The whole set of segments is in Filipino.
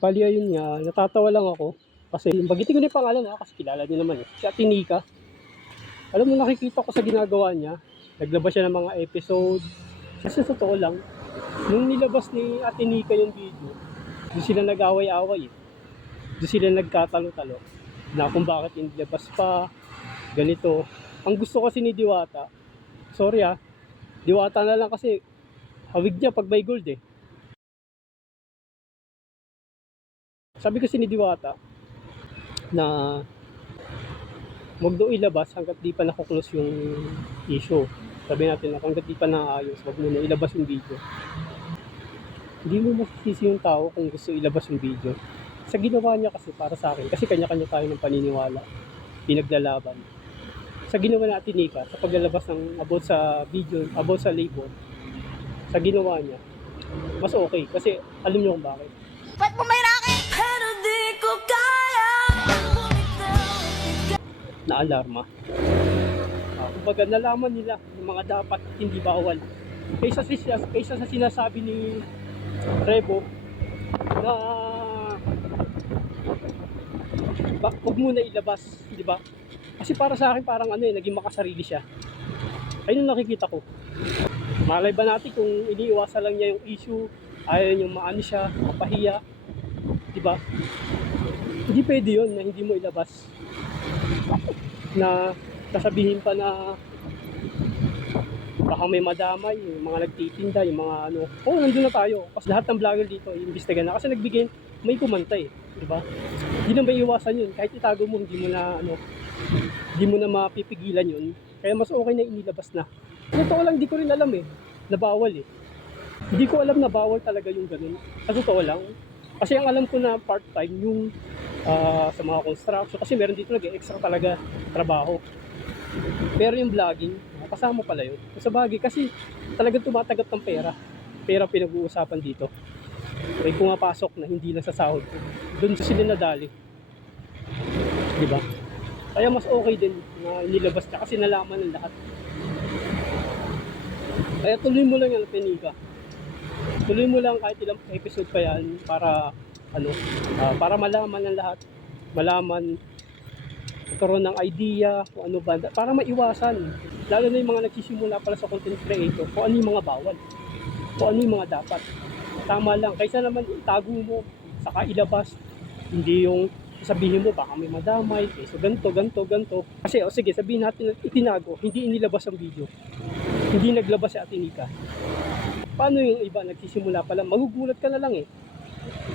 Bali ayun nga, natatawa lang ako. Kasi bagitin ko na yung pangalan kasi kilala niyo naman Si Ate Nika. Alam mo nakikita ko sa ginagawa niya, naglabas siya ng mga episode. Kasi sa totoo lang, nung nilabas ni Ate Nika yung video, doon sila nag-away-away Doon sila nagkatalo-talo. Na kung bakit inilabas pa, ganito. Ang gusto kasi ni Diwata, sorry Diwata na lang kasi hawig niya pag may gold Sabi kasi ni Diwata na wag daw ilabas hanggat di pa nakuklose yung issue. Sabi natin na hanggat di pa naayos, wag muna ilabas yung video. Hindi mo masisisi yung tao kung gusto ilabas yung video. Sa ginawa niya kasi para sa akin, kasi kanya-kanya tayo ng paniniwala, pinaglalaban. Sa ginawa natin Nika, sa paglalabas ng about sa video, about sa label, sa ginawa niya, mas okay. Kasi alam niyo kung bakit. Ba't mo may racket? Pero di ko kaya. Na-alarma. Kumbaga nalaman nila yung mga dapat at hindi bawal. Kaysa sa sinasabi ni Rebo na huwag muna ilabas, di ba? Kasi para sa akin parang naging makasarili siya. Ayun yung nakikita ko. Malay ba natin kung iniiwasan lang niya yung issue, ayaw yung maano siya, mapahiya, di ba? Hindi pwede yun na hindi mo ilabas. Na sasabihin pa na baka may madamay, yung mga nagtitinda, yung mga nandun na tayo. Kasi lahat ng vlogger dito, iimbestiga na. Kasi nagbigay, may kumanta di ba? Hindi na may iwasan yun. Kahit itago mo, hindi mo na mapipigilan yun. Kaya mas okay na inilabas na. Totoo lang, hindi ko rin alam na bawal Hindi ko alam na bawal talaga yung ganun. Sa totoo lang. Kasi ang alam ko na part-time yung sa mga construction. Kasi meron dito extra talaga trabaho. Pero yung vlogging, kasama pala yun. Sa bagay, kasi talagang tumatagap ng pera. Pera pinag-uusapan dito. May pumapasok na hindi na sa sahod. Doon sila nadali. Diba? Kaya mas okay din na inilabas na kasi nalaman ng lahat. Kaya tuloy mo lang yan, Nika. Tuloy mo lang kahit ilang episode pa yan para para malaman ng lahat. Malaman, magkaroon ng idea kung ano ba, para maiwasan. Lalo na yung mga nagsisimula pala sa content creator, kung ano yung mga bawal, kung ano yung mga dapat. Tama lang, kaysa naman itago mo, saka ilabas, hindi yung sabihin mo baka may madamay, so ganto. Kasi sige, sabihin natin itinago, hindi inilabas ang video, hindi naglabas si Ate Nika. Paano yung iba nagsisimula pa lang, magugulat ka na lang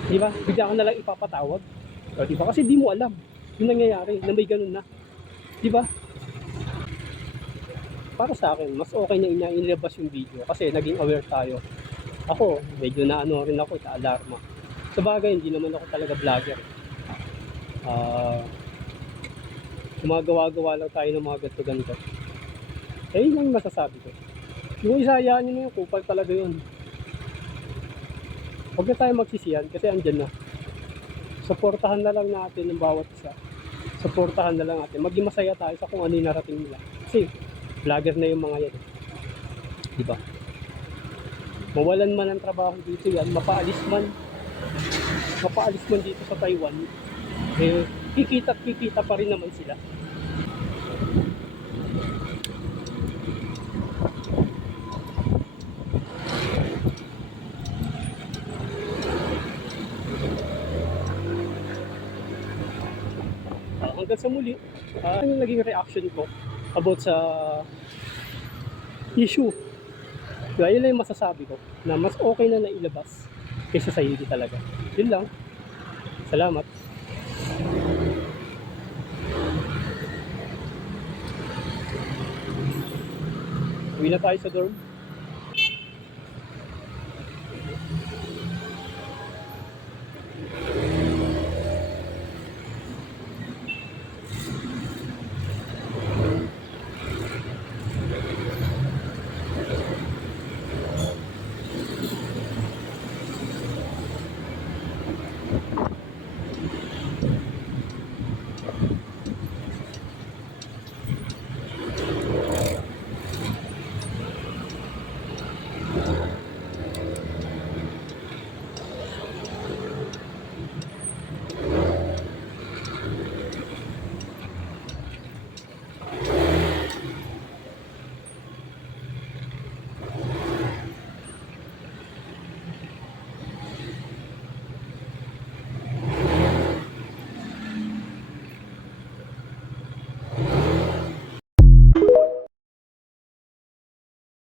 di ba? Bigla ka na lang ipapatawag, di ba? Kasi di mo alam yung nangyayari na may ganun na, di ba? Para sa akin, mas okay na inilabas yung video kasi naging aware tayo. Ako, medyo rin ako, alarma. Sa bagay, hindi naman ako talaga vlogger. Gumagawa-gawa lang tayo ng mga ganito-ganito. Yun ang masasabi ko. Yung isa, hayaan nyo na yung kupal talaga yun. Huwag na tayo magsisiyan kasi andyan na. Suportahan na lang natin ng bawat isa. Suportahan na lang natin. Maging masaya tayo sa kung ano yung narating nila. Kasi, vlogger na yung mga yan. Diba? Mawalan man ng trabaho dito yan, mapaalis man dito sa Taiwan, kikita pa rin naman sila. Hanggang sa muli, ano yung naging reaction ko about sa issue. Kaya yun lang yung masasabi ko, na mas okay na nailabas kaysa sa hindi talaga. Yun lang. Salamat. Uwi na tayo sa dorm.